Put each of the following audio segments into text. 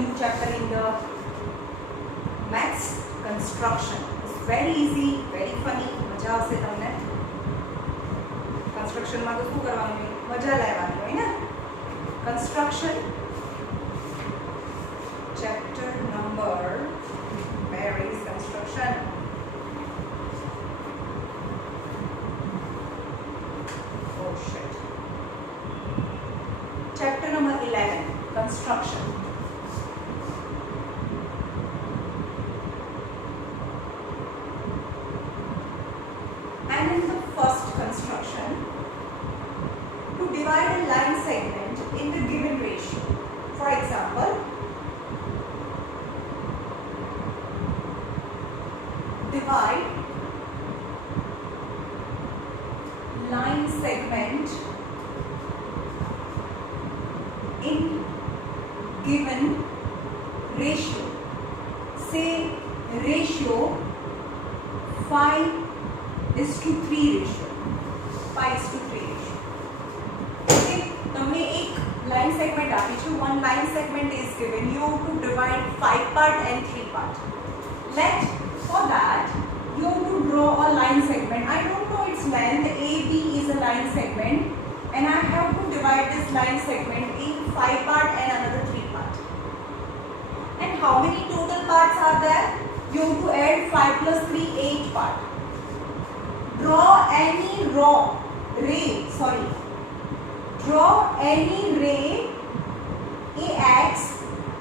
new chapter in the maths construction. It's very easy, very funny. મજા આવશે તમને. construction માં તો શું કરવાનું હોય? મજા લેવાની હોય ને. construction chapter number, where is construction? Oh shit. Chapter number 11, construction. And in the first construction, to divide a line segment in the given ratio. For example, divide line segment in given ratio. Say ratio 5:3 ratio. 5:3 ratio. Okay, તમને એક line segment આપી છે. One line segment is given you to divide 5 part and 3 part. For that you have to draw a line segment. I don't know its length. AB is a line segment and I have to divide this line segment in 5 part and another 3 part. And how many total parts are there? You have to add 5 plus 3, 8 part. Draw any ray AX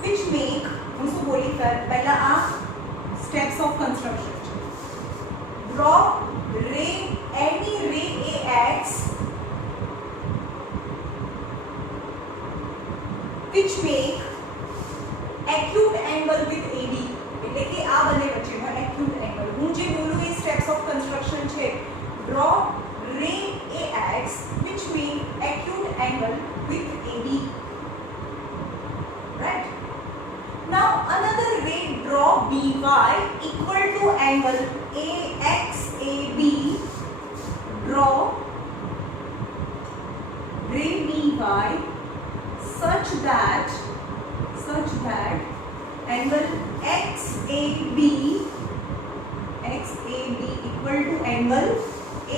which make, હું શું બોલી પહેલા આ steps of construction. Draw any ray AX which make acute angle with AD. એટલે કે આ બંને વચ્ચેનો acute angle. હું જે બોલું એ steps of construction છે. Draw ray AX which make acute angle with AD. Right? Now another ray, draw BY equal to angle AXAB. Draw ray BY such that angle XAB equal to angle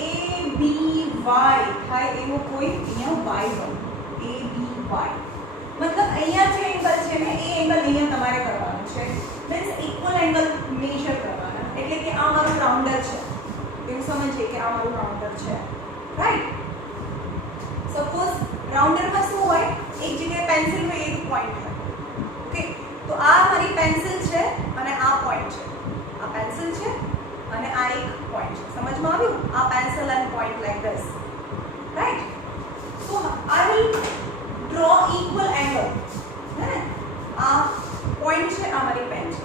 ABY. થાય એવો કોઈ અહીંયા y હોય. ABY मतलब અહીંયા જે એંગલ છે ને એ એંગલ અહીંયા તમારે કરવાનું છે. મીન્સ ઇક્વલ એંગલ મેઝર કરવાના. એટલે કે આ મારું રાઉન્ડર છે. એવું સમજીએ કે આ મારું રાઉન્ડર છે. રાઈટ? સપોઝ રાઉન્ડરમાં શું હોય? એક જગ્યાએ પેન્સિલ હોય એક પોઈન્ટ હોય. ઓકે, તો આ મારી પેન્સિલ છે અને આ પોઈન્ટ છે. આ પેન્સિલ છે અને આ એક પોઈન્ટ છે. સમજમાં આવ્યું? આ pencil end point like this. Right? So I will draw equal angle. है ना? आ point है हमारी पेन है.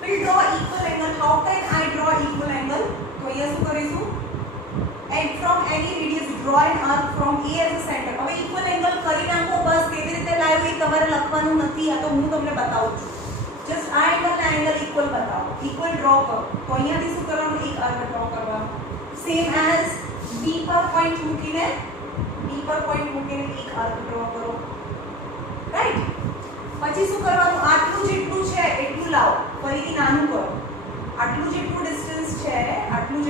We'll draw equal angle. How can I draw equal angle? तो ये શું કરીશું? And from any radius draw an arc from A as a center. હવે equal angle કરી નાખો બસ. કેવી રીતે લાવ્યું એ તમારે લખવાનું નથી. આ તો હું તમને બતાવું છું. Just આ angle ને angle equal બતાવો. Equal draw કરો. તો અહીંયાથી શું કરવાનું? એક arc draw કરવાનો. Same as B પર point મૂકીને પર પોઈન્ટ મૂકીને એક આર્ક ડ્રો કરો. રાઈટ? પછી શું કરવાનું? આટલું જેટલું છે એટલું લાવો. ફરીથી નાનું કરો. આટલું જેટલું ડિસ્ટન્સ છે એટલું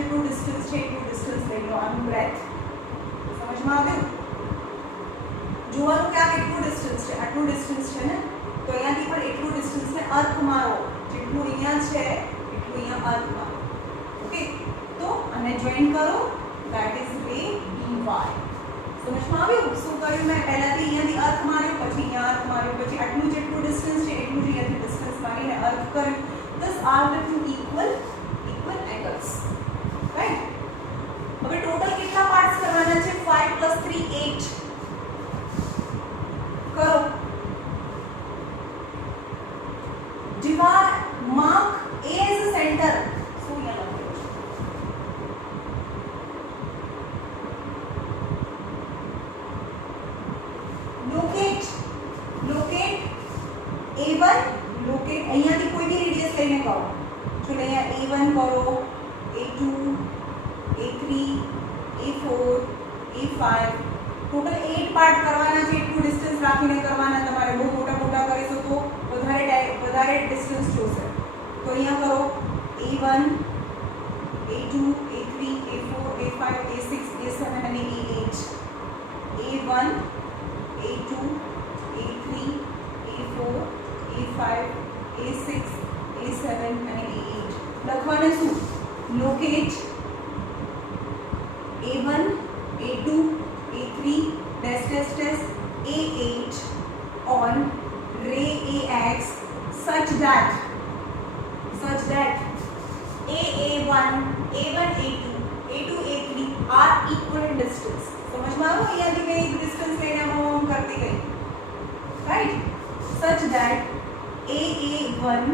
ડિસ્ટન્સ લઈ લો. આનું બ્રેથ સમજમાં આવ્યું? જોવાનું કે આ કેટલું ડિસ્ટન્સ છે. આટલું ડિસ્ટન્સ છે ને, તો અહીંયાથી પણ એટલું ડિસ્ટન્સને અર્ક મારો. જેટલું અહીંયા છે એટલું અહીંયા અર્ક મારો. ઓકે, તો આને જોઈન કરો. ધેટ ઇઝ રે BY. સમજમાં આવ્યું? શું કર્યું મેં? પહેલાથી અહીંયાથી અર્ક માર્યો, પછી અહીંયા અર્ક માર્યો, પછી આટલું જેટલું ડિસ્ટન્સ છે એટલું જ અહીંયાથી ડિસ્ટન્સ મારીને અર્ક કર્યું. Thus are the two equal angles. Right? હવે ટોટલ કેટલા પાર્ટ્સ કરવાના છે? 5 plus 3 8 કરો. Divide mark A as a center. શું અહીંયા લખેલું છે? locate A1, locate અહીંયાથી કોઈ બી રેડિયસ લઈને કરો. જો અહીંયા A1 કરો, A2, A3, A4, A5 total 8 પાર્ટ કરવાના છે. એટલું ડિસ્ટન્સ રાખીને કરવાના. તમારે બહુ મોટા કરીશો તો વધારે ડિસ્ટન્સ જોશે. તો અહીંયા કરો A1 A2 A3 A4 A5 A6 A7 અને A8. A1 A2 A3 A4 A5 A6 A7 અને A8. લખવાને શું? Locate A1 A2 A3 A8 on ray AX such that A1 A2 A3 are equal in distance. समझ में आ रहा है? यहाँ भी मैं एक डिस्टेंस लेने में हम करती गई, right? Such that A1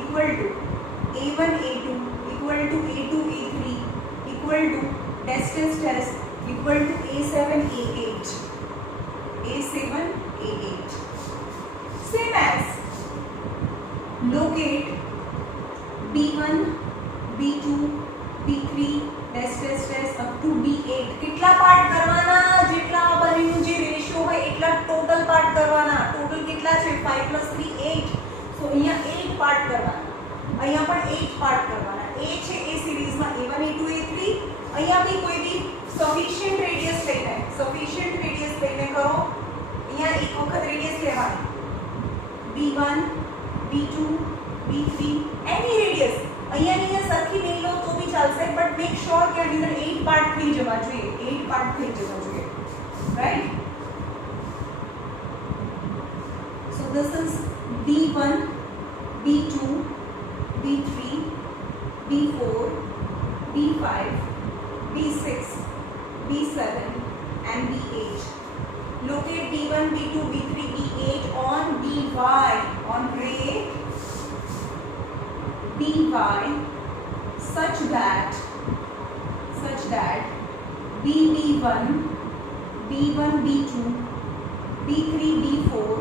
equal to A1 A2 equal to A2 A3 equal to dash equal to A7 A8. Same as locate B1 B2 B3 dash up to B8. કેટલા પાર્ટ કરવાના? જેટલા આ બંનેનું જે રેશિયો હોય એટલા ટોટલ પાર્ટ કરવાના. ટોટલ કેટલા છે? 5 + 3 8. સો અહીંયા 8 પાર્ટ કરવાના. અહીંયા પણ 8 પાર્ટ કરવાના. A છે એ સિરીઝમાં A1 A2 A3. અહીંયા બી કોઈ બી સફિશિયન્ટ રેડિયસ લઈને કરો. અહીંયા એક વખત રેડિયસ લેવાની. B1 B2 B3 એની રેડિયસ અહીંયા સરખી નહીં લો તો બી ચાલશે, બટ મેક શ્યોર કે આની અંદર 8 પાર્ટ થઈ જવા જોઈએ. Right? So this is B1 B2 B3 B4 B5 B6 B7 and B8. Locate B1 B2 B3 B8 on BY, on ray BY such that BB1 B1 B2 B3 B4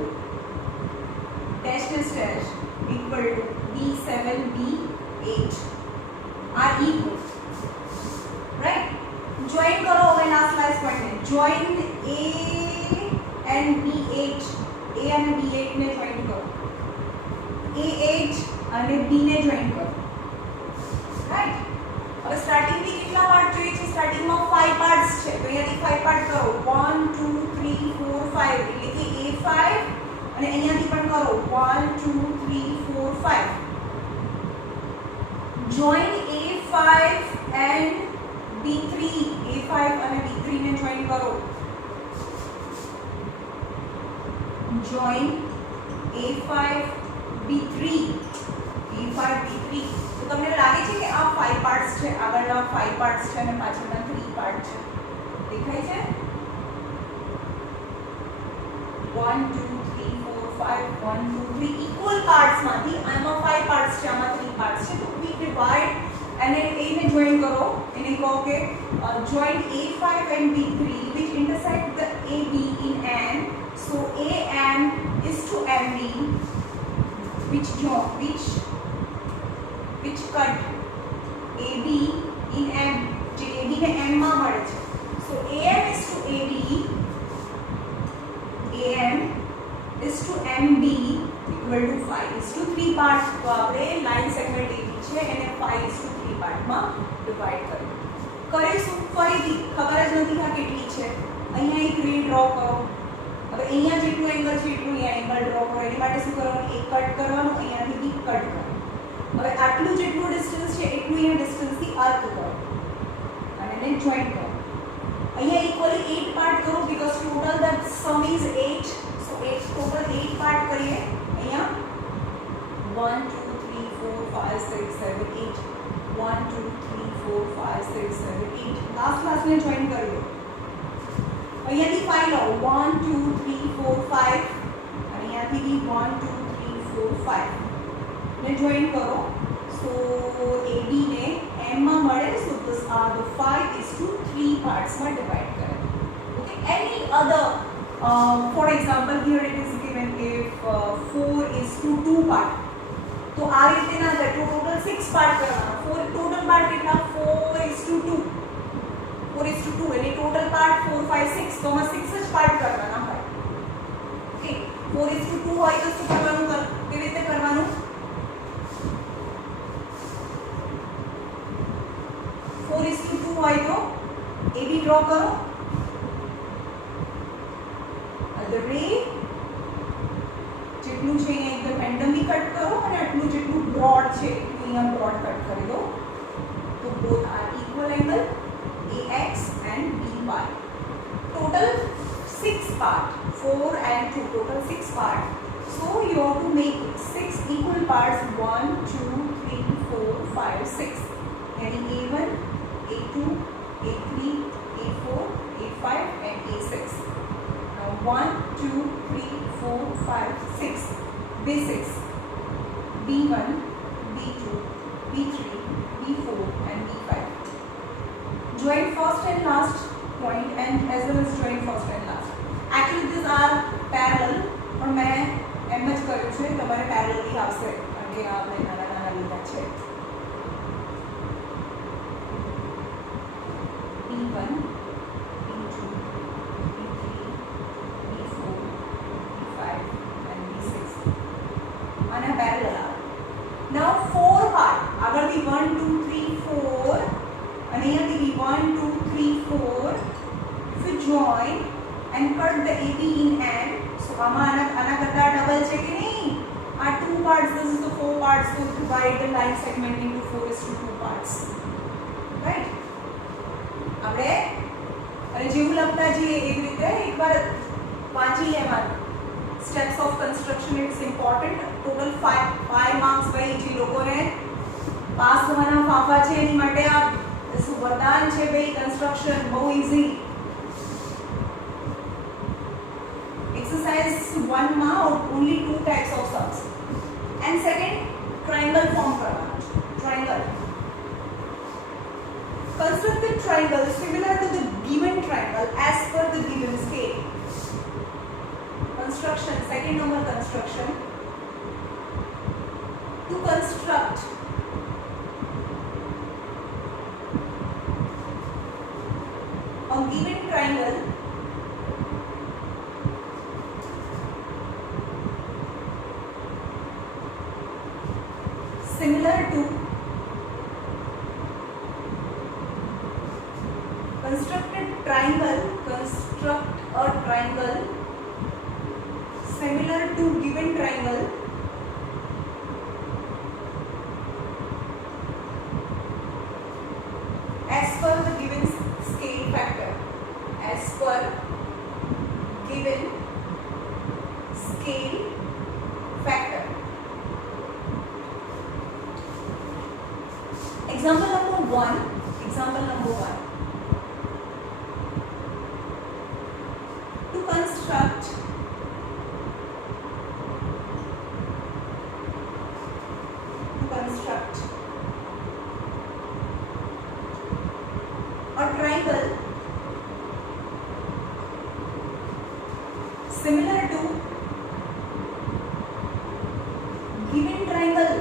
dash equal to B7 B8 are equal. Right? Join करो હવે last point है. Join A and B8. A અને B8 ને join करो. A8 અને B ને join करो. Right? હવે સ્ટાર્ટિંગ થી કેટલા પાર્ટ જોઈએ છે? સ્ટાર્ટિંગ માં 5 પાર્ટ્સ છે. તો અહીંયાથી 5 પાર્ટ કરો. 1 2 3 4 5 એટલે કે A5 અને અહીંયાથી પણ કરો 1 2 3 4 5. Join A5 and B3. A5 અને B3 ને join કરો. Join A5 B3. A5 B3. તો તમને લાગે છે કે આ 5 પાર્ટ્સ છે, આગળના 5 પાર્ટ્સ છે અને પાછળના 3 પાર્ટ છે. દેખાય છે? 1 2 3 4 5 1 2 3 ઇક્વલ પાર્ટ્સ માંથી આમાં 5 પાર્ટ્સ છે, આમાં 3 પાર્ટ્સ છે. તો we divide અને A ને જોઈન કરો. એને કહો કે join A5 and B3 which intersect the AB in M. So AM is to MB which cut AB in M. જે AB ને M માં મળે છે. So AM is to AB, AM is to MB equal to 5 is to 3 parts. તો આપણે line segment AB છે એને 5 is to 3 પાર્ટમાં ડિવાઈડ કરીશું. ફરીથી ખબર જ નથી આ કેટલી છે. અહીંયા એક રે ડ્રો કરો. હવે અહીંયા જેટલું એંગલ છે એટલું અહીંયા એંગલ ડ્રો કરો. એની માટે શું કરવાનું? એક કટ કરવાનું, અહીંયાથી બી કટ કરવાનું. હવે આટલું જેટલું ડિસ્ટન્સ છે એટલું અહીંયા ડિસ્ટન્સથી આર્ક કરો અને એને જોઈન કરો. અહીંયા ઇક્વલી 8 પાર્ટ કરો because total that sum is 8. So 8 total 8 part કરીએ. અહીંયા 1 2 3 4 5 6 7 8 1 2 3 4 5 6 7 8 લાસ્ટને જોઈન કરી દો. અહીંયાથી 5 લો. 1 2 3 4 5 અને અહીંયાથી બી 1 2 3 4 5 ને જોઈન કરો. સો AB ને M માં મળે. સો this are the 5 is to 3 parts માં ડિવાઈડ કરે. Okay, any other for example here it is given if 4 is to 2 part. તો આ રીતે ના થાય. તો ટોટલ 6 પાર્ટ કરવાના. 4 ટોટલ પાર્ટ કેટલા? 4 is to 2 એટલે ટોટલ પાર્ટ 4 5 6 તો માં 6 જ પાર્ટ કરવાના હોય. ઓકે, 4 is to 2 હોય તો શું કરવાનું? કેવી રીતે કરવાનું? 4:2 હોય તો AB ડ્રો કરો. the ray જેટલું છે અહીંયા એકદમ રેન્ડમલી કટ કરો અને આટલું જેટલું બ્રોડ છે એટલું અહીંયા બ્રોડ કટ કરી દો. તો both are equal angle AX and BY. Total 6 part, 4 and 2, total 6 part. So you have to make 6 equal parts, 1, 2, 3, 4, 5, 6. Yani A1, A2, A3, A4, A5 and A6. Now 1, 2, 3, 4, 5, 6 basics. B1, B2, B3, B4 and B5. Join first and last point and as well as join first and last. Actually these are parallel और मैं एम જ કર્યું છે, તમારે પેરેલલી આવશે કારણ કે આ આપણે નાના નાના લીધા છે. B1, B2, B3, B4, B5 and B6 આના પેરેલલ આવે. Now 4 part આગળથી 1 2 3 4 અને અહીંયાથી 1 2 3 4 if you join and cut the AB in hand, so આના કરતા ડબલ છે કે નહીં? આ 2 parts, this is the 4 parts, so divide the line segment into 4:2 parts, right? આપણે અને જેવું લખતા જઈએ એવી રીતે એકવાર વાંચી લેવાનું. steps of construction, it's important. total 5 marks ભાઈ જે લોકોને પાસ થવાના ફાફા છે એની માટે આ વરદાન છે ભાઈ. કન્સ્ટ્રક્શન બહુ ઈઝી. exercise 1 માં only 2 types of sums and second triangle form કરવાનો. triangle, construct the triangle similar to the given triangle as per the given scale. Construction, second number construction. To construct a given triangle similar to construct a triangle similar to given triangle as per the given scale factor. As per given scale factor. Example number 1. To construct a triangle similar to given triangle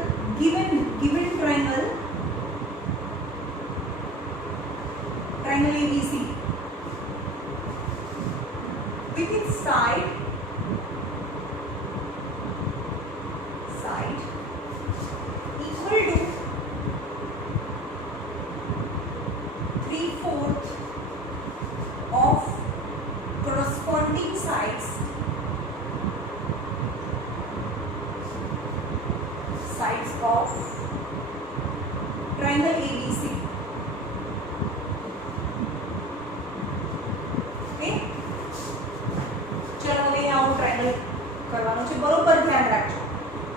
ABC with its side equal to 3/4 of corresponding sides of triangle ABC. Okay, ચલો હવે આવું ટ્રાયંગલ કરવાનું છે. બરોબર ધ્યાન રાખજો.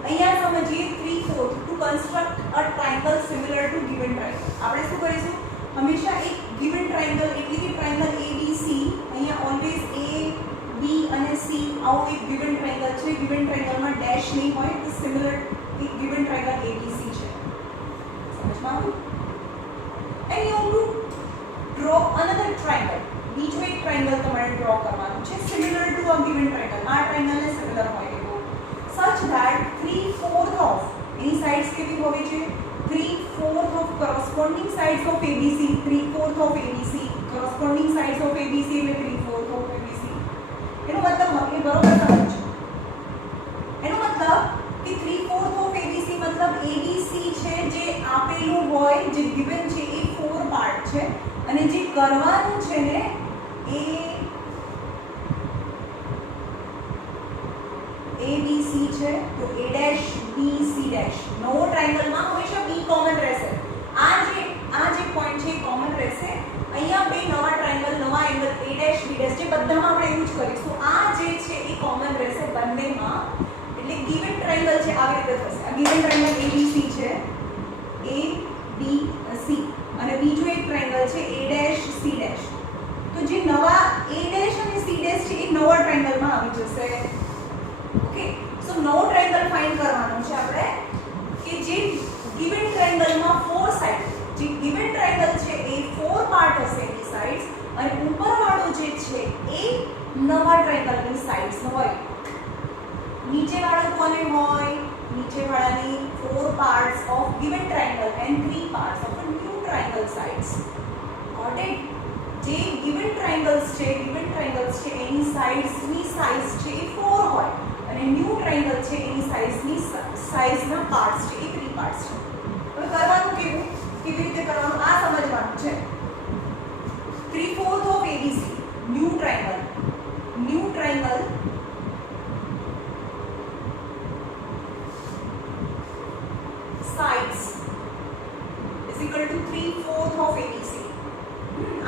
અહીંયા સમજીએ 3/4 to construct a triangle similar to given triangle. આપણે શું કરીશું? હંમેશા એક ગિવન ટ્રાયંગલ એટલે કે ટ્રાયંગલ ABC, અહીંયા ઓલવેઝ A B અને C આવું એક ગિવન ટ્રાયંગલ છે. ગિવન ટ્રાયંગલમાં ડેશ નહીં હોય તો સિમિલર એક ગિવન ટ્રાયંગલ ABC છે. સમજમાં આવ્યું? And you to draw another triangle. બીજો એક ટ્રાયંગલ તમારે ડ્રો કરવાનું છે similar to a given triangle. આ ટ્રાયંગલને સિમિલર હોય એવો such that 3/4 of એની સાઇડ્સ કેવી હોવી જોઈએ? 3/4 of corresponding sides of ABC. 3/4 of ABC corresponding sides of ABC એટલે 3/4 of ABC. એનો મતલબ હવે બરોબર સમજો. એનો મતલબ કે 3/4 આપેલું હોય જે given છે એ 4 પાર્ટ છે અને જે કરવાનું છે ને એ A B C છે તો A dash B C dash નવો ટ્રાયેંગલમાં હંમેશા B કોમન રહેશે આ જે પોઈન્ટ છે એ કોમન રહેશે અહીંયા બે નવા ટ્રાયેંગલ નવા angle A dash B dash જે બધામાં આપણે એવું જ કરીશું આ જે છે એ કોમન રહેશે બંનેમાં એટલે given ટ્રાયેંગલ છે આવી રીતે થશે આ given ટ્રાયેંગલ ABC છે A B C અને બીજો એક ટ્રાયેંગલ છે A dash C dash તો જે નવા A dash અને C dash છે એ નવા ટ્રાયેંગલમાં આવી જશે ઓકે સો નવો ટ્રાયેંગલ ફાઇન્ડ કરવાનો છે આપણે કે જે given ટ્રાયેંગલમાં 4 સાઇડ જે given ટ્રાયેંગલ છે એ 4 પાર્ટ હશે એની સાઇડ્સ અને ઉપરવાળો જે છે એ નવા ટ્રાયેંગલની સાઇડ્સ હોય નીચેવાળો કોને હોય નીચેવાળાની 4 parts of given triangle and 3 parts of a new triangle sides got it જે given triangles છે એની સાઇડ્સની સાઇઝ છે એ 4 હોય અને ન્યૂ ટ્રાયેંગલ છે એની સાઇઝના પાર્ટ્સ છે એ 3 પાર્ટ્સ છે હવે કરવાનું કેવી રીતે કરવાનું આ સમજવાનું છે 3/4 of ABC new triangle sides is equal to 3/4 of ABC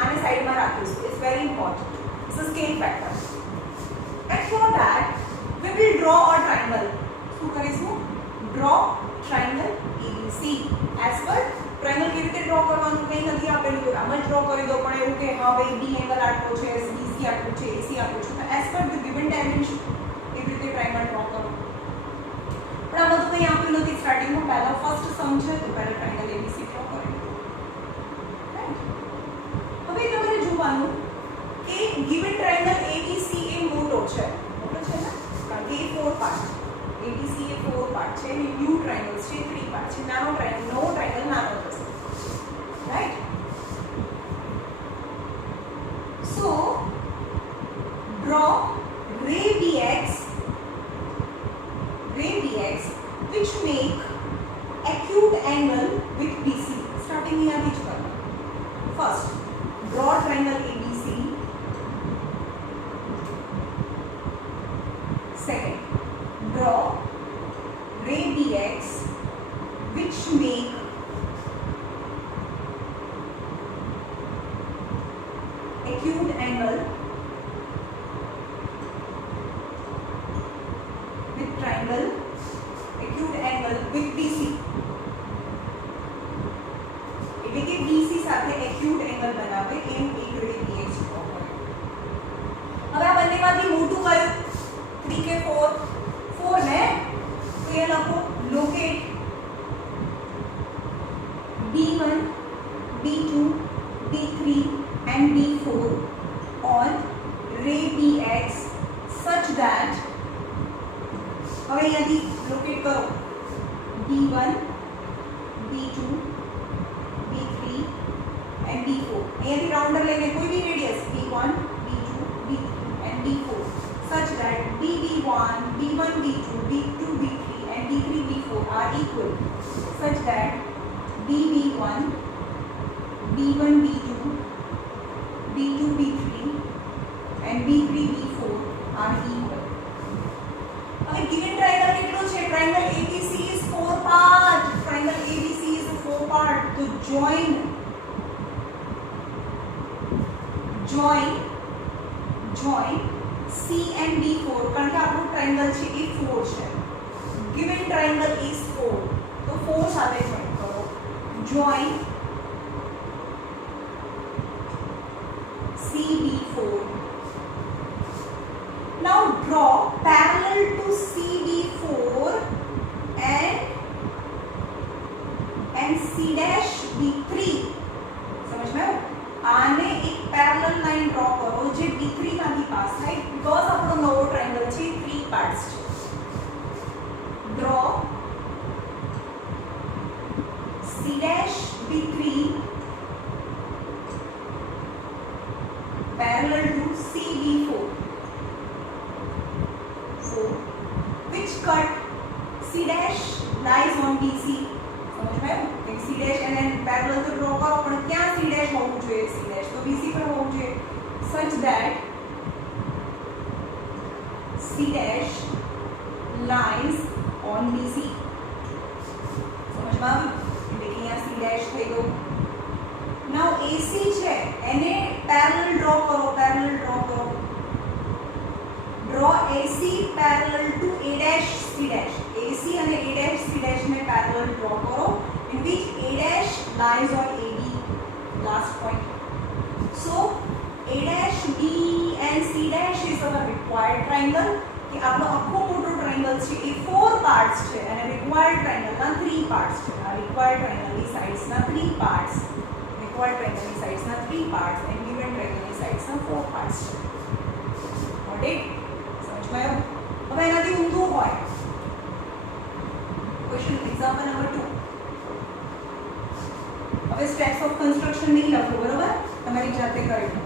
આને સાઈડમાં રાખીશું it's very important it's a scale factor and for that we will draw a triangle શું કરીશું draw triangle ABC as per triangle કેવી રીતે ડ્રો કરવાનું કંઈ નથી આપેલું તો આમ જ ડ્રો કરી દો પણ એવું કે હા ભાઈ B એંગલ આટલો છે BC આટલું છે AC આટલું છે તો as per the given dimension એવી રીતે triangle ડ્રો કરો પણ આ બધું કંઈ આપેલું નથી સ્ટાર્ટિંગમાં પહેલા ફર્સ્ટ સમ છે તો પહેલા ટ્રાયેંગલ ABC ડ્રો કરી દો રાઈટ હવે તમારે જોવાનું કે given triangle ABC એ મોટો છે ને કારણ કે એ 4 પાર્ટ ABC એ 4 પાર્ટ છે અને ન્યૂ ટ્રાયેંગલ છે 3 પાર્ટ છે નવો ટ્રાયેંગલ નાનો થશે right so draw ray BX which make acute angle with BC starting here which करना first draw triangle ABC second draw ray BX which make acute angle with triangle acute angle with BC એટલે કે BC સાથે acute angle બનાવે એમ એક ray BX draw કરે હવે આ બંનેમાંથી મોટું કયું 3 કે 4 ને તો એ લખો locate B1 B2 B3 and B4 on ray BX such that હવે અહીંયાથી લોકેટ કરો B1 B2 B3 and B4 અહીંયાથી રાઉન્ડર લઈને કોઈ બી radius B1 B2 B3 and B4 such that BB1 B1 B2 B2 B3 and B3 B4 are equal such that BB1 B1 B2 B2 B3 and B3 B4 are equal હવે given triangle કેટલો છે triangle ABC is 4 part triangle ABC is a 4 part તો join C and B4 કારણ કે આપણું triangle છે એ 4 છે given triangle is 4 તો 4 સાથે જોઈન કરો join CB4 now draw parallel to CB4 and C dash B3 समझ में आयो आने एक पैरेलल लाइन ड्रॉ करो जे B3 માંથી પાસ થાય બીકોઝ આપણો નવો ટ્રાયેંગલ છે 3 પાર્ટ્સ છે draw C dash B3 parallel to CB4 which cut C dash lies on BC समझ में आयो C પેરેલલ તો ડ્રો કરો પણ ક્યાં c ડેશ હોવું જોઈએ c ડેશ તો bc પર હોવું જોઈએ such that c dash lies on bc સમજમાં એટલે કે અહીંયા c dash થઈ ગયું now ac છે એને પેરેલલ ડ્રો કરો draw AC parallel to A dash C dash. AC and A dash C dash में parallel draw करो in which A dash lies on AB last point. So A dash B and C dash is our required triangle. कि आपनो आखो मोटो triangle છે એ 4 parts છે અને required triangle ના 3 parts છે. આ required triangle ની sides ના 3 parts. Required triangle ની sides ના 3 parts and given triangle ની sides ના 4 parts છે. Got it? હવે એનાથી ઊંધું હોય ક્વેશ્ચન એક્ઝામ્પલ નંબર 2 હવે સ્ટેપ્સ ઓફ કન્સ્ટ્રક્શન નહીં લખો બરોબર તમારી જાતે કરી લો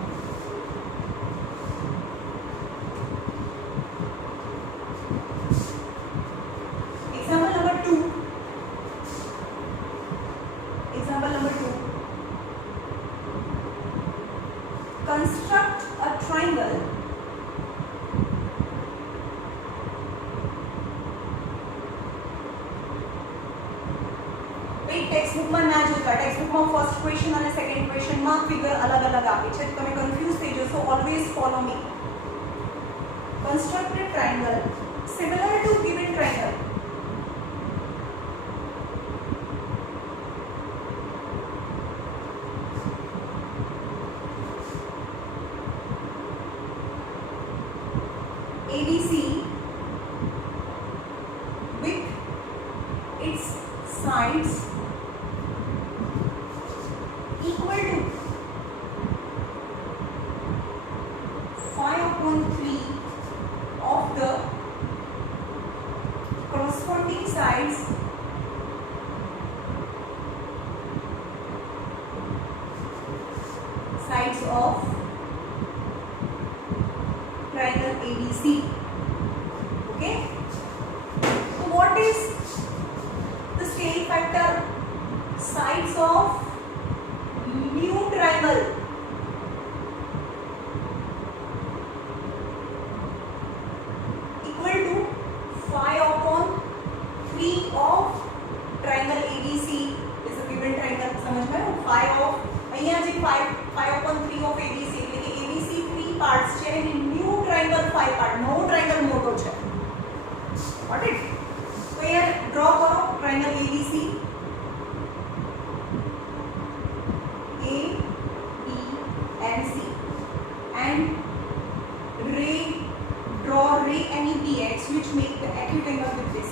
example number 2 construct a triangle textbook માં ના જોતા ટેક્સ્ટબુક માં ફર્સ્ટ ક્વેશ્ચન અને સેકન્ડ ક્વેશ્ચન માં ફિગર અલગ અલગ આપી છે તમે કન્ફ્યુઝ થઈ જશો always follow me construct a triangle similar to given triangle ABC with its sides equal to 5/3 of the corresponding sides of triangle ABC. Okay, so what is the scale factor? Sides of new triangle equal to 5/3 of triangle ABC is a given triangle. समझ में 5 of અહીંયા જે 5/3 of ABC એટલે કે ABC 3 parts છે અને new triangle 5 part નવો triangle મોટો છે. Got it? તો યાર ડ્રો કરો triangle ABC A, B and C and draw ray and EPX which make the acute angle with this.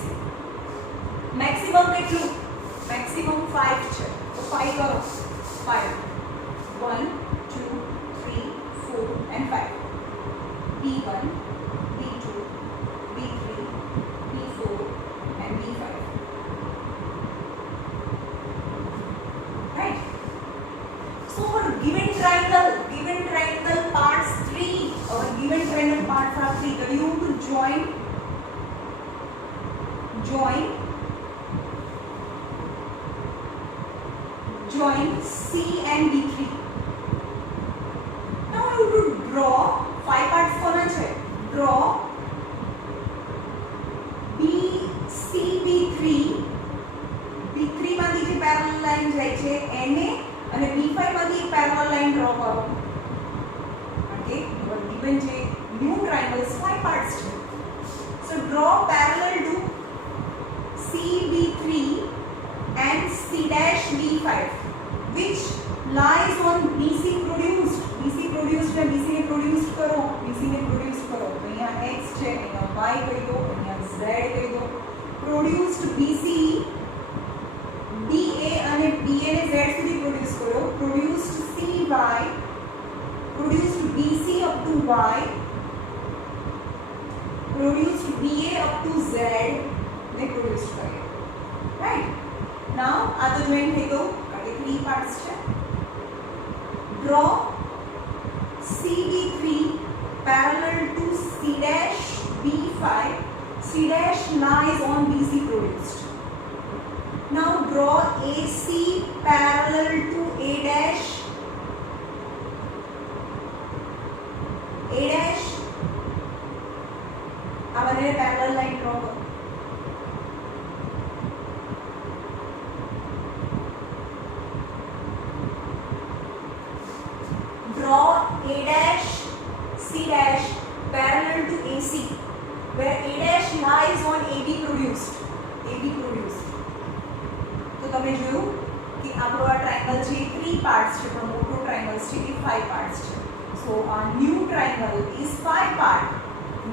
Maximum કેટલું? Maximum 5 છે. તો 5 કરો. 5 1 2 3 4 and 5. B1 B2 B3 B4 and B5. Right? So our given triangle parts 3. Our given triangle parts are 3. So you have to join C and D3. Now you have to draw 5 parts કોના છે? Draw BC B3 માંથી જે parallel line જાય છે એને અને B5 માંથી એક પેરેલલ લાઈન ડ્રો કરો. Okay, your given છે new triangles 5 parts છે. So draw parallel to CB3 and C dash B5 which lies on BC produced ને BC ને produced કરો તો અહીંયા x છે અહીંયા y કહી દો અહીંયા z કહી દો produced BC BA અને BA ને z સુધી પ્રોડ્યુસ કરો produced CY produced BC up to Y produced BA up to Z ને પ્રોડ્યુસ કરીએ. Right? Now આ તો જોઈન થઈ ગયું કારણ કે 3 પાર્ટ્સ છે. Draw CB3 parallel to C dash B5. C dash lies on BC produced. Now draw AC parallel to A dash, A dash, આ બંને પેરેલલ લાઈન ડ્રો કરો. Draw A dash, C dash parallel to AC, where A dash lies on AB produced. AB produced. તો તમે જોયું કે આપણો આ ટ્રાયંગલ છે એ 3 પાર્ટ્સ છે, પણ મોટો ટ્રાયંગલ છે એ 5 પાર્ટ્સ છે. So our new triangle is 5 part.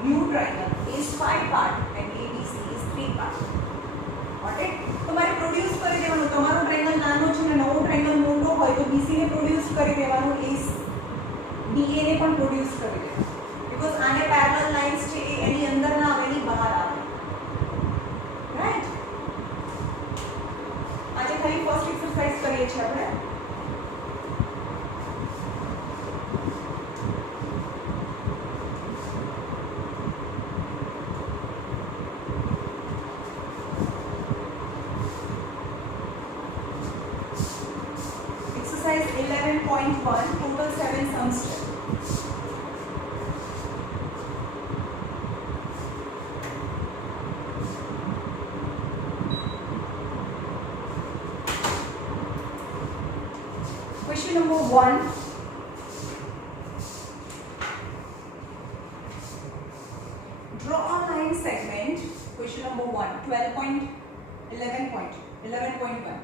New triangle is 5 part and ABC is 3 part. Got it? તમારે પ્રોડ્યુસ કરી દેવાનું. તમારો ટ્રાયંગલ નાનો છે ને નવો ટ્રાયંગલ મોટો હોય તો BC ને પ્રોડ્યુસ કરી દેવાનું, BA ને પણ પ્રોડ્યુસ કરી દેવાનું. બીકોઝ આને પેરેલલ લાઇન્સ છે એ એની અંદર ના આવે, એની બહાર આવે. રાઈટ? આજે ખાલી ફર્સ્ટ એક્સરસાઇઝ કરીએ છીએ આપણે. Exercise 11.1, total 7 sums. Question number 1. Draw a line segment. Question number 1. 11.1.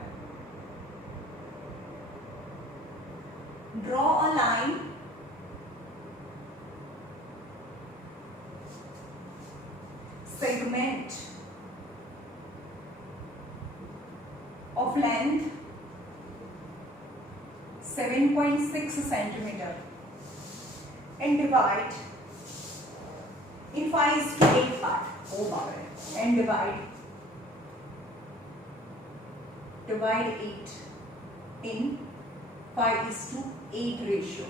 Draw a line segment of length 7.6 centimeter and divide in 5:8 part. Oh baba. And divide 8 in 5:8 ratio.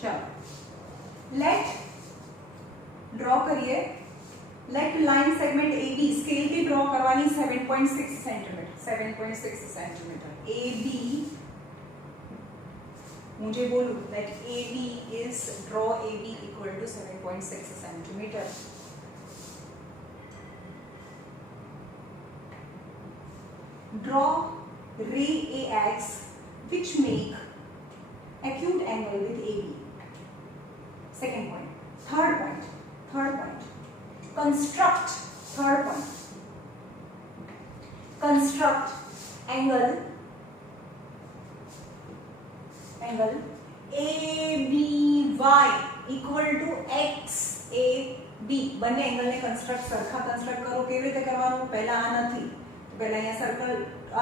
चलो लेट ड्रॉ करिए. Let line segment AB scale भी draw करवानी 7.6 centimeter. 7.6 centimeter AB मुझे बोलूं let AB is draw AB equal to 7.6 centimeter. Draw ray AX which make acute angle with AB. Second point. Third point. Construct. Third point. Construct angle ABY equal to XAB. બંને એંગલ ને કન્સ્ટ્રક્ટ સરખા કન્સ્ટ્રક્ટ કરો. કેવી રીતે કરવાનું? પહેલા આ નથી તો પહેલા અહીંયા સર્કલ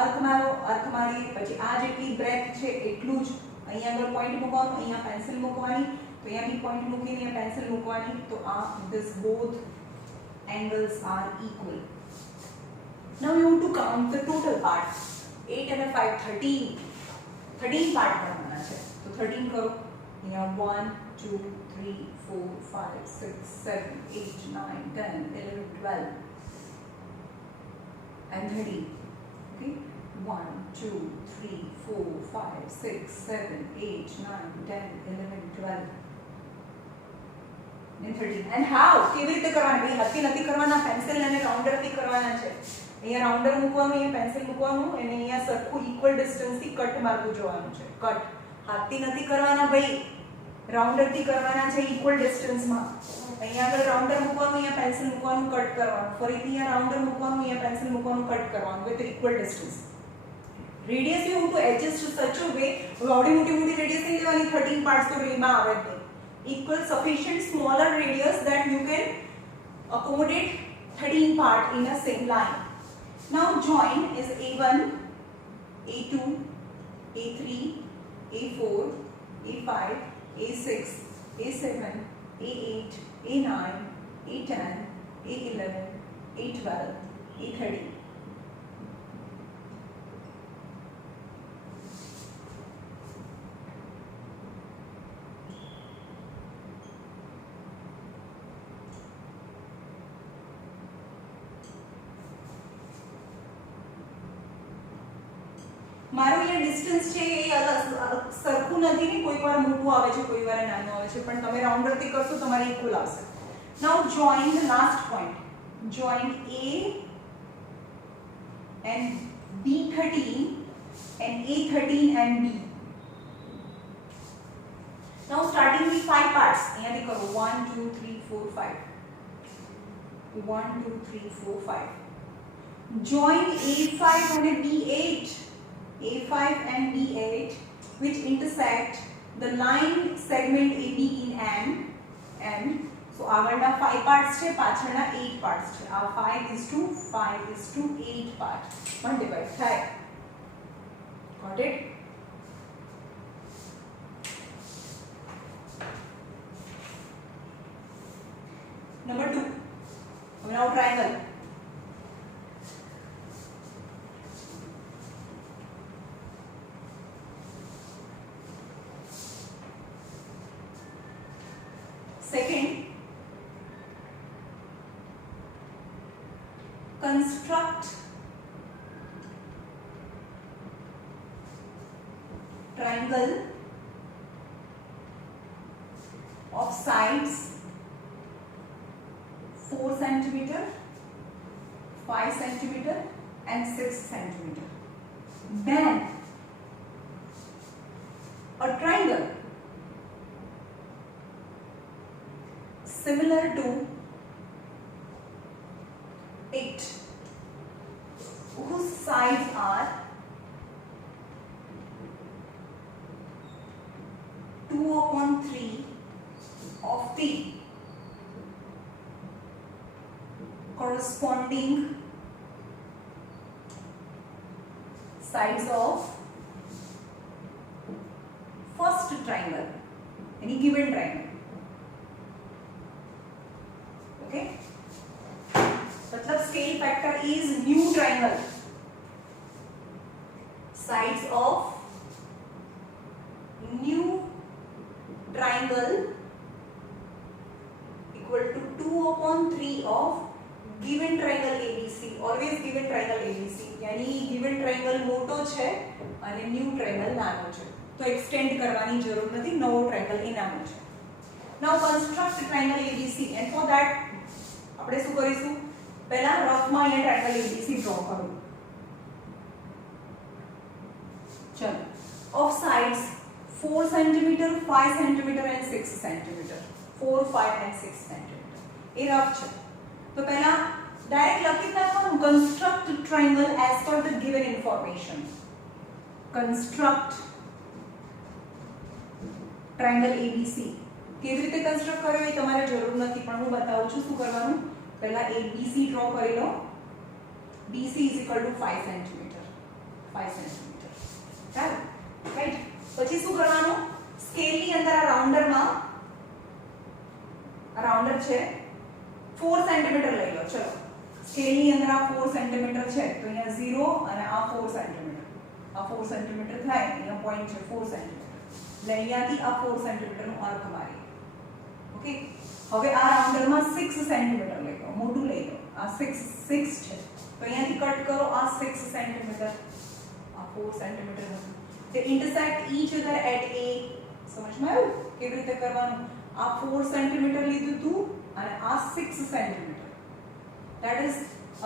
अर्क मारो. अर्क मारी પછી આ જેટલી બ્રેથ છે એટલું જ અહીંયા આગળ પોઈન્ટ મૂકવાનું, અહીંયા પેન્સિલ મૂકવાની, તો અહીંયા બી પોઈન્ટ મૂકીને અહીંયા પેન્સિલ મૂકવાની. તો આ this both angles are equal. Now you have to count the total parts. 8 and 5 13 પાર્ટ કરવાના છે. તો 13 કરો. અહીંયા 1 2 3 4 5 6 7 8 9 10 11 12 and 13. 1 2 3 4 5 6 7 8 9 10 11 12 and 13. And how? કેવી રીતે કરવાનું? ભાઈ હાથથી નથી કરવાના, પેન્સિલ અને રાઉન્ડર થી કરવાના છે. અહીંયા રાઉન્ડર મૂકવાનું, અહીંયા પેન્સિલ મૂકવાનું અને અહીંયા સરખું ઇક્વલ ડિસ્ટન્સ થી કટ મારતું જવાનું છે. કટ હાથથી નથી કરવાના ભાઈ, રાઉન્ડર થી કરવાના છે ઇક્વલ ડિસ્ટન્સ માં. અહીંયા આગળ રાઉન્ડર મૂકવાનું, અહીંયા પેન્સિલ મૂકવાનું, કટ કરવાનું, ફરીથી અહીંયા રાઉન્ડર મૂકવાનું, અહીંયા પેન્સિલ મૂકવાનું, કટ કરવાનું with equal distance. Radius you have to adjust to such a way. આવડી મોટી રેડિયસ નહીં લેવાની. 13 પાર્ટ્સ તો રેમાં આવે જ નહીં. Equal sufficient smaller radius that you can accommodate 13 part in a same line. Now join is A1, A2, A3, A4, A5, A6, A7, A8, A9, A10, A11, A12, A13. મારું અહીંયા ડિસ્ટન્સ છે એ સરખું નથી ને, કોઈ વાર મોટું આવે છે કોઈ વાર નાનું આવે છે, પણ તમે રાઉન્ડરથી કરશો તમારે ઇક્વલ આવશે. Now join the last point, join A and B13 and A13 and B. Now starting with 5 parts. અહીંયા થી કરો 1 2 3 4 5. 1 2 3 4 5. Join A5 and B8. A5 and B8 which intersect the line segment AB in M. So આગળના 5 parts છે, પાછળના 8 parts છે. આ 5:8 part. 1 divide થાય. Got it? Number 2. Now triangle. Second, construct triangle of sides 4 centimeter, 5 centimeter and 6 centimeter. Then a triangle similar to it whose sides are 2/3 of the corresponding sides of first triangle, any given triangle. Okay, मतलब scale factor is new triangle. Sides of new triangle equal to 2/3 of given triangle ABC. Always given triangle ABC. यानी given triangle મોટો છે અને new triangle નાનો છે, તો extend કરવાની જરૂર નથી, નવો triangle એ નાનો છે. Now construct triangle ABC, and for that આપણે શું કરીશું, પહેલા રફમાં અહીંયા ટ્રાયંગલ ABC ડ્રો કરો. ચલો, of sides 4 cm, 5 cm and 6 cm. 4, 5 and 6 cm. એ રફ છે. તો પહેલા ડાયરેક્ટ લખી નાખવાનું, construct triangle as per the given information. Construct triangle ABC. કેવી રીતે કન્સ્ટ્રક્ટ કર્યો એ તમારે જરૂર નથી, પણ હું બતાવું છું શું કરવાનું. પહેલા ABC ડ્રો કરી લો. BC is equal to 5 cm. 5 cm. ચાલો, રાઈટ. પછી શું કરવાનું, સ્કેલની અંદર આ રાઉન્ડરમાં, આ રાઉન્ડર છે 4 cm લઈ લો. ચલો, સ્કેલની અંદર આ 4 cm છે, તો અહીંયા 0 અને આ 4 cm. આ 4 cm થાય, અહીંયા પોઈન્ટ છે 4 cm. એટલે અહીંયાથી આ 4 cm નું આર્ક મારી. ઓકે, હવે આ રાઉન્ડરમાં 6 cm લઈ લો, મોટું લઈ લો. આ 6 છે, તો અહીંયાથી કટ કરો આ 6 cm, આ 4 cm હતું. They intersect each other at A. સમજમાં આવ્યું કેવી રીતે કરવાનું? આ 4 cm લીધું તું અને આ 6 cm. That is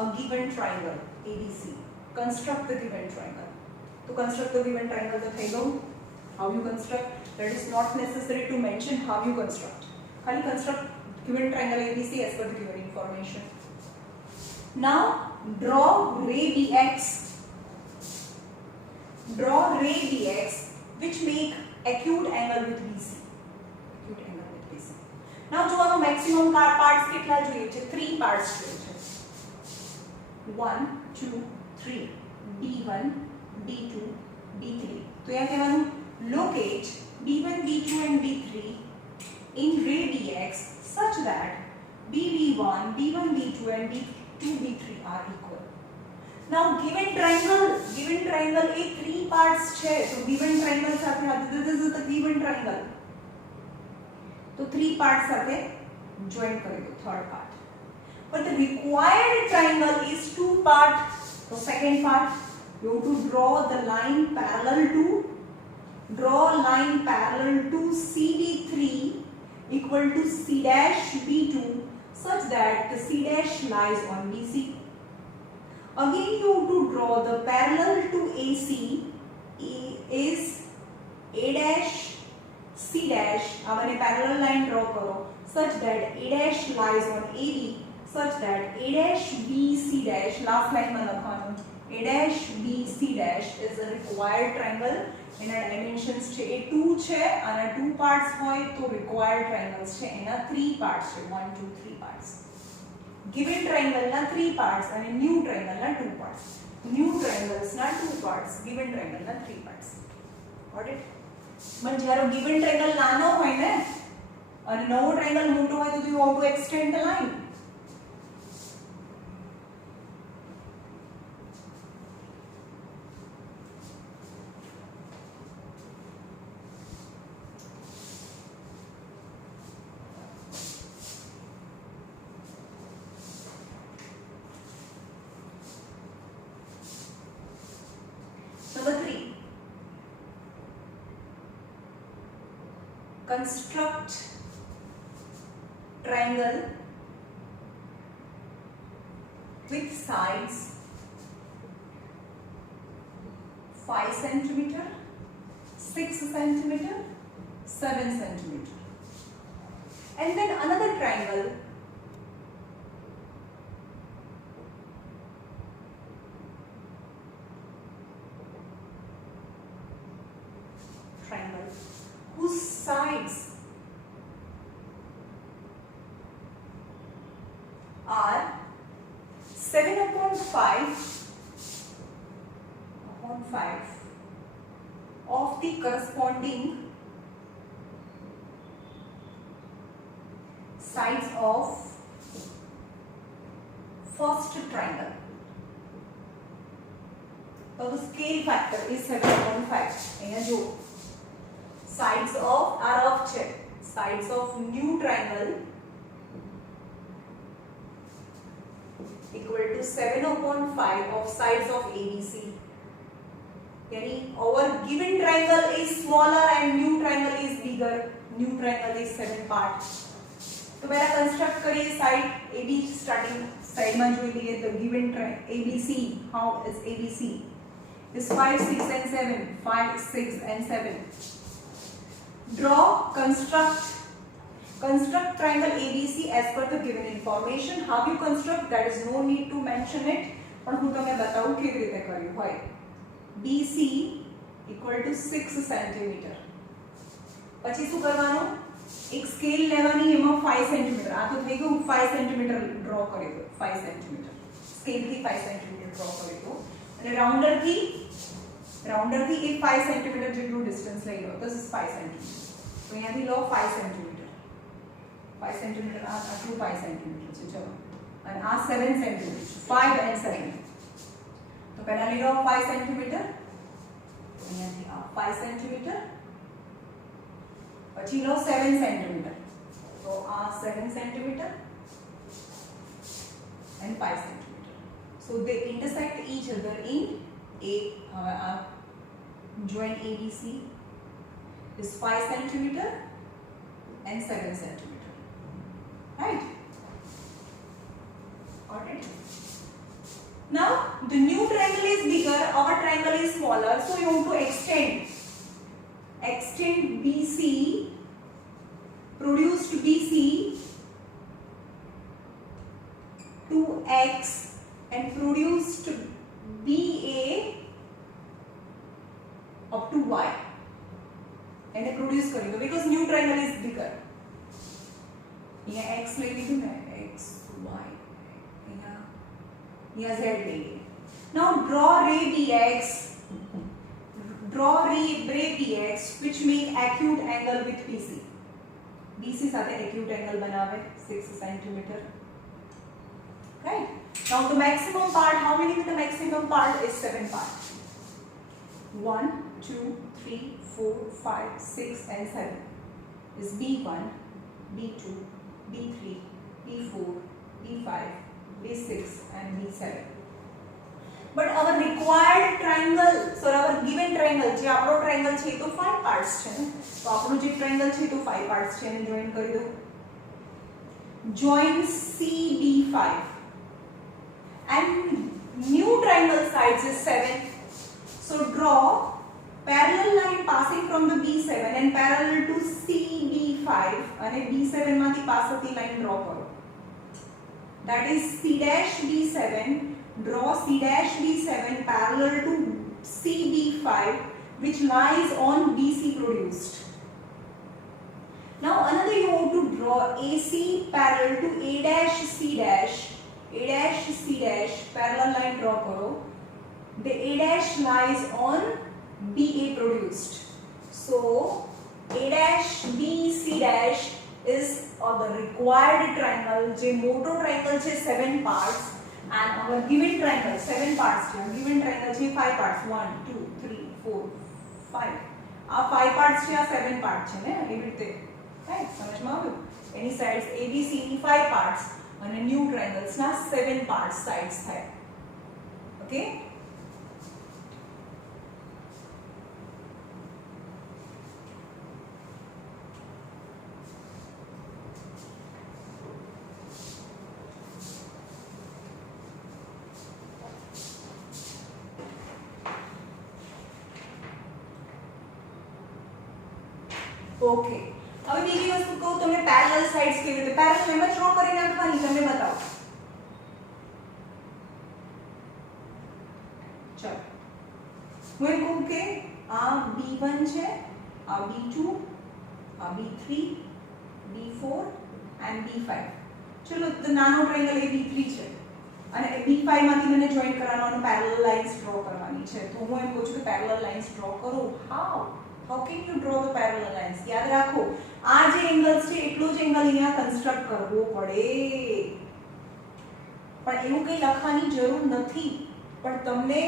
a given triangle ABC. Construct the given triangle. To construct the given triangle તો થઈ ગયું. How you construct? That is not necessary to mention how you construct. ખાલી construct given triangle ABC as per the given information. Now draw ray BX. Draw ray BX which make acute angle with BC. Acute angle with BC. Now જોવાનો maximum parts કેટલા જોઈએ છે? 3 parts જોઈએ છે. 1 2 3 B1 B2 B3. તો અહીંયા કહેવાનું locate B1 B2 and B3 in ray BX such that BB1 B1 B2 and B2 B3 are equal. Now given triangle એ 3 parts છે, તો given triangle સાથે this is the given triangle, તો 3 parts સાથે join કરી દો, third part. But the required triangle is 2 part, so second part you have to draw line parallel to CB3 equal to C dash B2 such that the C dash lies on BC. Again you have to draw the parallel to AC is A dash C dash. अब मैंने parallel line draw करो such that A dash lies on AB such that A dash B C dash last line में लखवानो A dash B C dash is a required triangle. એના dimensions છે એ 2 છે અને 2 parts હોય તો required triangles છે એના 3 parts છે 1 2 3 parts. Given triangle ના 3 parts અને new triangle ના 2 parts. New triangles ના 2 parts, given triangle ના 3 parts. Got it? પણ જ્યારે given triangle નાનો હોય ને અને નવો triangle મોટો હોય તો you have to extend the line. Number 3. Construct triangle with sides 5 centimeter, 6 centimeter, 7 centimeter. And then another triangle whose sides are 7/5 of the corresponding sides of first triangle. So the scale factor is 7/5. અહીંયા જો sides of are of check sides of new triangle equal to 7/5 of sides of ABC. Yani our given triangle is smaller and new triangle is bigger. New triangle is 7 part. तो पहला construct करिए side AB starting side में जो लिए the given ABC. How is ABC? Is 5 6 and 7 5 6 and 7. Draw, construct triangle ABC as per the given information. How you construct, that is no need to mention it. પણ હું તમને બતાવું કેવી રીતે કર્યું હોય. BC equal to 6 cm. પછી શું કરવાનું? એક સ્કેલ લેવાની એમાં 5 cm. આ તો થઈ ગયું 5 cm ડ્રો કરી દો. 5 cm. સ્કેલ થી 5 cm ડ્રો કરી દો. અને રાઉન્ડર થી એ 5 cm જેટલું ડિસ્ટન્સ લઈ લો. This is 5 cm. तो यहाँ भी लो 5 सेंटीमीटर 5 सेंटीमीटर आटલું 5 સેન્ટીમીટર છે ચલો અને આ 7 સેન્ટીમીટર 5 and 7 તો પહેલા લઈ લો 5 સેન્ટીમીટર તો અહીંયાથી આ 5 સેન્ટીમીટર પછી લો 7 સેન્ટીમીટર તો આ 7 centimetre and 5 centimetre so they intersect each other in a join ABC is 5 centimeter and 7 centimeter. Right? Got it? Now the new triangle is bigger, our triangle is smaller, so you want to extend BC, produced BC to X and produced BA up to Y. એને પ્રોડ્યુસ કરી દો because new triangle is bigger. અહીંયા x લઈ લીધું ને x y અહીંયા z લઈ લઈએ. Now draw ray BX which make acute angle with BC. BC સાથે acute angle બનાવે 6 cm. Right? Now the maximum part, how many with the maximum part is 7 part. 1 2 3 4 5 6 and 7 is B1 B2 B3 B4 B5 B6 and B7. but our required triangle, so our given triangle જે આપણો triangle છે તો 5 parts છે ને, તો આપણો જે triangle છે તો 5 parts છે, એને જોઈન કરી દો. Join CB5 and new triangle sides is 7. So draw parallel line passing from the B7 and parallel to CB5 અને B7 માંથી પાસેથી line draw કરો. That is C dash B7. Draw C dash B7 parallel to CB5 which lies on BC produced. Now another you have to draw AC parallel to A dash C dash. A dash C dash parallel line draw karo. The A dash lies on BA produced. So A dash B C dash is the required triangle. જે મોટો triangle છે 7 parts and our given triangle 7 parts છે. Given triangle છે 5 parts. 1 2 3 4 5. આ 5 parts છે, આ 7 parts છે ને, એવી રીતે રાઈટ સમજમાં આવ્યું. એની સાઇડ્સ ABC ની 5 parts અને ન્યૂ ટ્રાયંગલ્સ ના 7 parts સાઇડ્સ થાય. Okay, okay. હવે બીજી વસ્તુ કહું તમને, પેરેલલ સાઇડ્સ કેવી રીતે, પેરેલલ એમ જ ડ્રો કરી નાખવાની, તમે બતાવો. ચલો હું એમ કહું કે આ B1 છે, આ B2, આ B3, B4 and B5. ચલો તો નાનો ટ્રાયંગલ એ B3 છે અને B5 માંથી મને જોઈન કરવાનો પેરેલલ લાઇન્સ ડ્રો કરવાની છે. તો હું એમ કહું છું કે પેરેલલ લાઇન્સ ડ્રો કરો. How can you draw the parallel lines? યાદ રાખો આ જે એંગલ્સ છે એટલો જ એંગલ અહીંયા કન્સ્ટ્રક્ટ કરવો પડે, પણ એવું કંઈ લખવાની જરૂર નથી. પણ તમને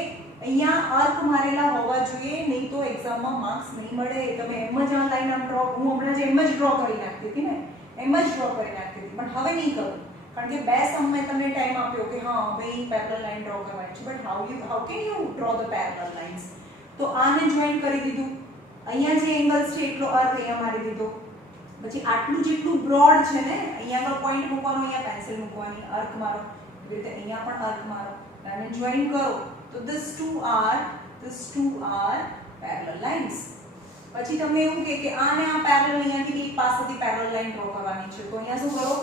અહીંયા આર્ક મારેલા હોવા જોઈએ, નહીં તો એક્ઝામમાં માર્ક્સ નહીં મળે. તમે એમ જ આ લાઈન આમ ડ્રો, હું હમણાં જ એમ જ ડ્રો કરી નાખતી હતી ને, એમ જ ડ્રો કરી નાખતી હતી, પણ હવે નહીં કરું કારણ કે બે સમય તમને ટાઈમ આપ્યો કે હા હવે પેરેલલ લાઈન ડ્રો કરવાની છે. But how can you draw the parallel lines? તો આને જોઈન કરી દીધું, અહીંયા જે એંગલ્સ છે એટલો અર્ક અહીંયા મારી દીધો. પછી આટલું જેટલું બ્રોડ છે ને, અહીંયાનો પોઈન્ટ મૂકવાનો, અહીંયા પેન્સિલ મૂકવાની, અર્ક મારો, એવી રીતે અહીંયા પણ અર્ક મારો અને જોઈન કરો. તો this two are parallel lines. પછી તમને એવું કે આને આ પેરેલલ અહીંયાથી એક પાસેથી પેરેલલ લાઈન ડ્રો કરવાની છે. તો અહીંયા શું કરો,